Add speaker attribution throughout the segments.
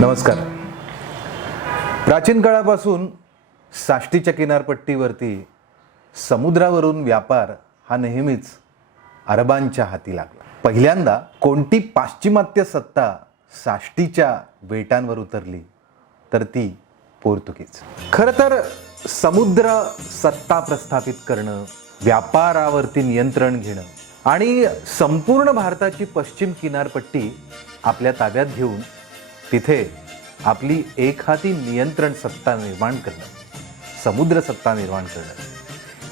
Speaker 1: नमस्कार. प्राचीन काळापासून साष्टीच्या किनारपट्टीवरती समुद्रावरून व्यापार हा नेहमीच अरबांच्या हाती लागला. पहिल्यांदा कोणती पाश्चिमात्य सत्ता साष्टीच्या बेटांवर उतरली तर ती पोर्तुगीज. खरं तर समुद्र सत्ता प्रस्थापित करणं व्यापारावरती नियंत्रण घेणं आणि संपूर्ण भारताची पश्चिम किनारपट्टी आपल्या ताब्यात घेऊन तिथे आपली एक हाती नियंत्रण सत्ता निर्माण करणं समुद्र सत्ता निर्माण करणं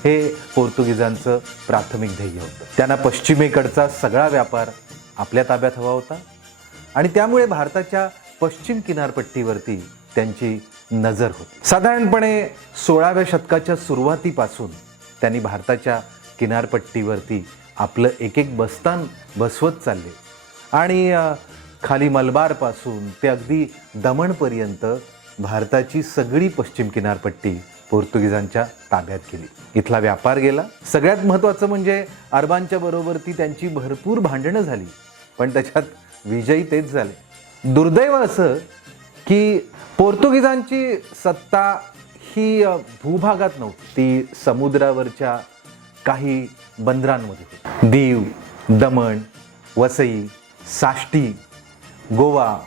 Speaker 1: हे पोर्तुगीजांचं प्राथमिक ध्येय होतं. त्यांना पश्चिमेकडचा सगळा व्यापार आपल्या ताब्यात हवा होता आणि त्यामुळे भारताच्या पश्चिम किनारपट्टीवरती त्यांची नजर होती. साधारणपणे सोळाव्या शतकाच्या सुरुवातीपासून त्यांनी भारताच्या किनारपट्टीवरती आपलं एक एक बस्तान बसवत चालले. आणि खाली मलबारपासून ते अगदी दमणपर्यंत भारताची सगळी पश्चिम किनारपट्टी पोर्तुगीजांच्या ताब्यात गेली इथला व्यापार गेला. सगळ्यात महत्त्वाचं म्हणजे अरबांच्या बरोबर ती त्यांची भरपूर भांडणं झाली पण त्याच्यात विजयी तेच झाले. दुर्दैव असं की पोर्तुगीजांची सत्ता ही भूभागात नव्हती. ती समुद्रावरच्या काही बंदरांमध्ये दीव दमण वसई साष्टी गोवा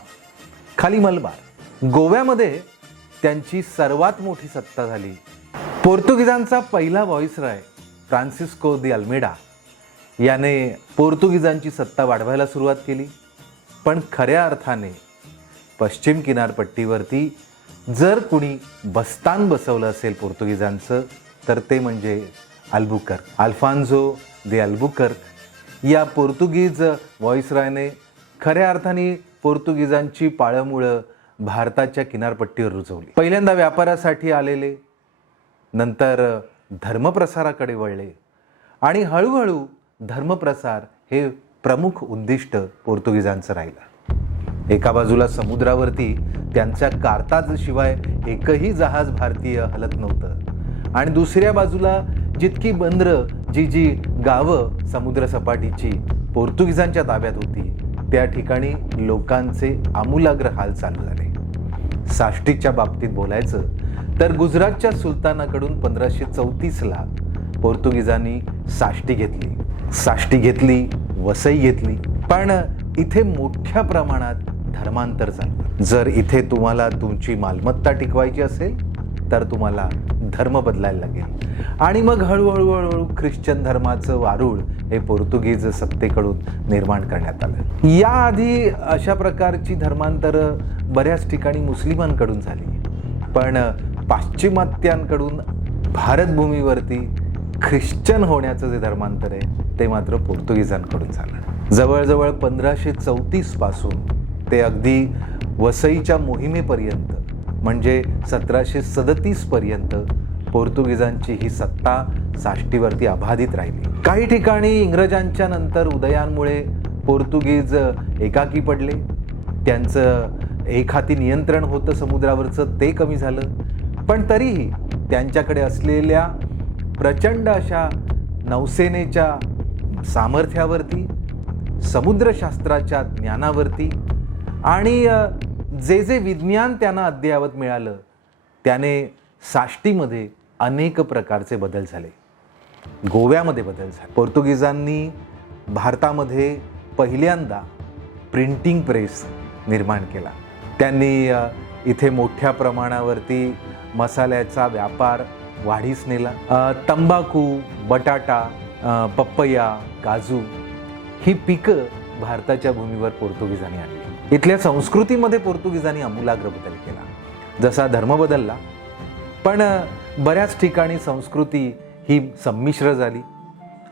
Speaker 1: खाली मलबार. गोव्यामध्ये त्यांची सर्वात मोठी सत्ता झाली. पोर्तुगीजांचा पहिला व्हॉइसराय फ्रान्सिस्को दी अल्मेडा. याने पोर्तुगीजांची सत्ता वाढवायला सुरुवात केली. पण खऱ्या अर्थाने पश्चिम किनारपट्टीवरती जर कुणी बस्तान बसवलं असेल पोर्तुगीजांचं तर ते म्हणजे अल्बुकर अल्फान्झो दे अल्बुकर या पोर्तुगीज व्हॉइसरायने खऱ्या अर्थाने पोर्तुगीजांची पाळंमुळं भारताच्या किनारपट्टीवर रुजवली. पहिल्यांदा व्यापारासाठी आलेले नंतर धर्मप्रसाराकडे वळले आणि हळूहळू धर्मप्रसार हे प्रमुख उद्दिष्ट पोर्तुगीजांचं राहिलं. एका बाजूला समुद्रावरती त्यांच्या कार्ताज शिवाय एकही जहाज भारतीय हलत नव्हतं आणि दुसऱ्या बाजूला जितकी बंदरं जी जी गावं समुद्रसपाटीची पोर्तुगीजांच्या ताब्यात होती त्या ठिकाणी लोकांचे आमूलाग्र हाल चालू झाले. साष्टीच्या बाबतीत बोलायचं तर गुजरातच्या सुलतानाकडून पंधराशे चौतीसला पोर्तुगीजांनी साष्टी घेतली. साष्टी घेतली वसई घेतली. पण इथे मोठ्या प्रमाणात धर्मांतर झालं. जर इथे तुम्हाला तुमची मालमत्ता टिकवायची असेल तर तुम्हाला धर्म बदलायला लागेल. आणि मग हळूहळू हळूहळू ख्रिश्चन धर्माचं वारुळ हे पोर्तुगीज सत्तेकडून निर्माण करण्यात आलं. याआधी अशा प्रकारची धर्मांतरं बऱ्याच ठिकाणी मुस्लिमांकडून झाली. पण पाश्चिमात्यांकडून भारतभूमीवरती ख्रिश्चन होण्याचं जे धर्मांतर आहे ते मात्र पोर्तुगीजांकडून झालं. जवळजवळ पंधराशे चौतीसपासून ते अगदी वसईच्या मोहिमेपर्यंत म्हणजे सतराशे सदतीसपर्यंत पोर्तुगीजांची ही सत्ता साष्टीवरती अबाधित राहिली. काही ठिकाणी इंग्रजांच्या नंतर उदयांमुळे पोर्तुगीज एकाकी पडले. त्यांचं एक हाती नियंत्रण होतं समुद्रावरचं ते कमी झालं. पण तरीही त्यांच्याकडे असलेल्या प्रचंड अशा नौसेनेच्या सामर्थ्यावरती समुद्रशास्त्राच्या ज्ञानावरती आणि जे जे विज्ञान त्यांना अद्ययावत मिळालं त्याने साष्टीमध्ये अनेक प्रकारचे बदल झाले. गोव्यामध्ये बदल झाले. पोर्तुगीजांनी भारतामध्ये पहिल्यांदा प्रिंटिंग प्रेस निर्माण केला. त्यांनी इथे मोठ्या प्रमाणावरती मसाल्याचा व्यापार वाढीस नेला. तंबाखू बटाटा पप्पया पपया काजू ही पिकं भारताच्या भूमीवर पोर्तुगीजांनी आणली. इथल्या संस्कृतीमध्ये पोर्तुगीजांनी आमूलाग्र बदल केला. जसा धर्म बदलला पण बऱ्याच ठिकाणी संस्कृती ही संमिश्र झाली.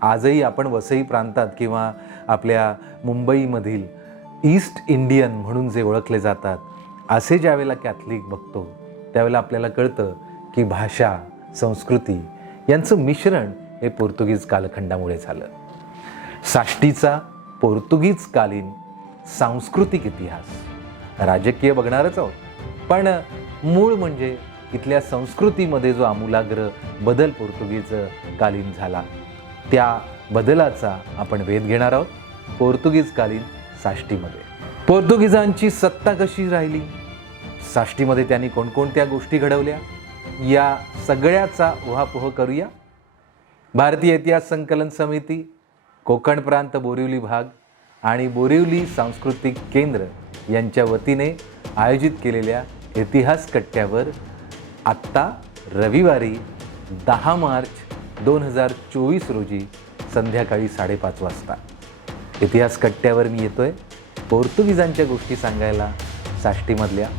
Speaker 1: आजही आपण वसई प्रांतात किंवा आपल्या मुंबईमधील ईस्ट इंडियन म्हणून जे ओळखले जातात असे ज्यावेळेला कॅथलिक बघतो त्यावेळेला आपल्याला कळतं की भाषा संस्कृती यांचं मिश्रण हे पोर्तुगीज कालखंडामुळे झालं. साष्टीचा पोर्तुगीजकालीन सांस्कृतिक इतिहास राजकीय बघणारच आहोत. पण मूळ म्हणजे इथल्या संस्कृतीमध्ये जो आमूलाग्र बदल पोर्तुगीज कालीन झाला त्या बदलाचा आपण वेध घेणार आहोत पोर्तुगीजकालीन साष्टीमध्ये. पोर्तुगीजांची सत्ता कशी राहिली? साष्टीमध्ये त्यांनी कोणकोणत्या गोष्टी घडवल्या? या सगळ्याचा उहापोह करूया. भारतीय इतिहास संकलन समिती कोकण प्रांत बोरिवली भाग आणि बोरिवली सांस्कृतिक केंद्र यांच्या वतीने आयोजित केलेल्या इतिहास कट्ट्यावर आत्ता रविवारी दहा मार्च दोन हजार चोवीस रोजी संध्याकाळी साडेपाच वाजता. इतिहास कट्ट्यावर मी येतोय. पोर्तुगीजांच्या गोष्टी सांगायला साष्टीमधल्या.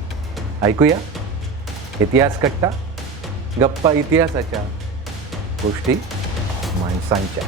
Speaker 1: ऐकूया. इतिहास कट्टा गप्पा इतिहासाच्या गोष्टी माणसांच्या.